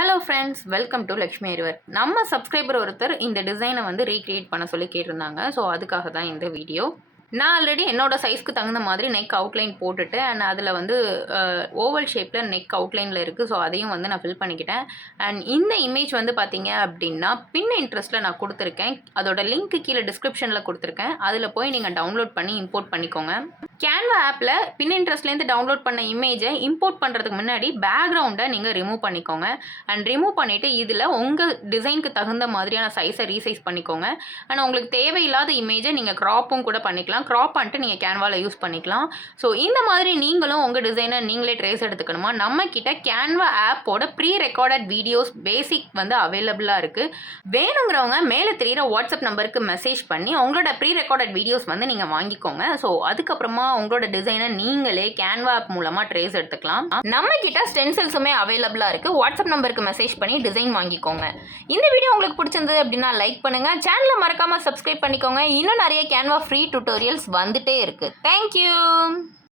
Hello friends, welcome to Lakshmi Iyer. நம்ம subscriber ஒருத்தர் இந்த டிசைனை வந்து ரீக்ரியேட் பண்ண சொல்லி கேட்டிருந்தாங்க. ஸோ அதுக்காக தான் இந்த வீடியோ. நான் ஆல்ரெடி என்னோட சைஸ்க்கு தகுந்த மாதிரி நெக் அவுட்லைன் போட்டுட்டு அண்ட் அதில் வந்து ஓவல் ஷேப்பில் நெக் அவுட்லைனில் இருக்குது. ஸோ அதையும் வந்து நான் ஃபில் பண்ணிக்கிட்டேன். அண்ட் இந்த இமேஜ் வந்து பார்த்தீங்க அப்படின்னா பின் இன்ட்ரெஸ்ட்டில் நான் கொடுத்துருக்கேன். அதோட லிங்க் கீழே டிஸ்கிரிப்ஷனில் கொடுத்துருக்கேன். அதில் போய் நீங்கள் டவுன்லோட் பண்ணி இம்போர்ட் பண்ணிக்கோங்க. கேன்வா ஆப்பில் பின் இன்ட்ரெஸ்ட்லேருந்து டவுன்லோட் பண்ண இமேஜை இம்போர்ட் பண்ணுறதுக்கு முன்னாடி பேக்ரவுண்டை நீங்கள் ரிமூவ் பண்ணிக்கோங்க. அண்ட் ரிமூவ் பண்ணிவிட்டு இதில் உங்கள் டிசைனுக்கு தகுந்த மாதிரியான சைஸை ரீசைஸ் பண்ணிக்கோங்க. அண்ட் உங்களுக்கு தேவையில்லாத இமேஜை நீங்கள் க்ராப்பும் கூட பண்ணிக்கலாம். க்ராப் பண்ணிட்டு நீங்கள் கேன்வாவில் யூஸ் பண்ணிக்கலாம். ஸோ இந்த மாதிரி நீங்களும் உங்கள் டிசைனை நீங்களே ட்ரேஸ் எடுத்துக்கணுமா? நம்மக்கிட்ட கேன்வா ஆப்போட ப்ரீ ரெக்கார்டட் வீடியோஸ் பேசிக் வந்து அவைலபிளாக இருக்குது. வேணுங்கிறவங்க மேலே தெரிகிற வாட்ஸ்அப் நம்பருக்கு மெசேஜ் பண்ணி உங்களோட ப்ரீ ரெக்கார்டட் வீடியோஸ் வந்து நீங்கள் வாங்கிக்கோங்க. ஸோ அதுக்கப்புறமா உங்களோட டிசைனை நீங்களே கேன்வா ஆப் மூலமாக ட்ரேஸ் எடுத்துக்கலாம். நம்ம கிட்ட ஸ்டென்சில்ஸுமே அவைலபிளாக இருக்குது. வாட்ஸ்அப் நம்பருக்கு மெசேஜ் பண்ணி டிசைன் வாங்கிக்கோங்க. இந்த வீடியோ உங்களுக்கு பிடிச்சிருந்தது அப்படின்னா லைக் பண்ணுங்கள். சேனலை மறக்காமல் சப்ஸ்கிரைப் பண்ணிக்கோங்க. இன்னும் நிறைய கேன்வா ஃப்ரீ டியூட்டோரியல்ஸ் வந்துட்டே இருக்குது. தேங்க்யூ.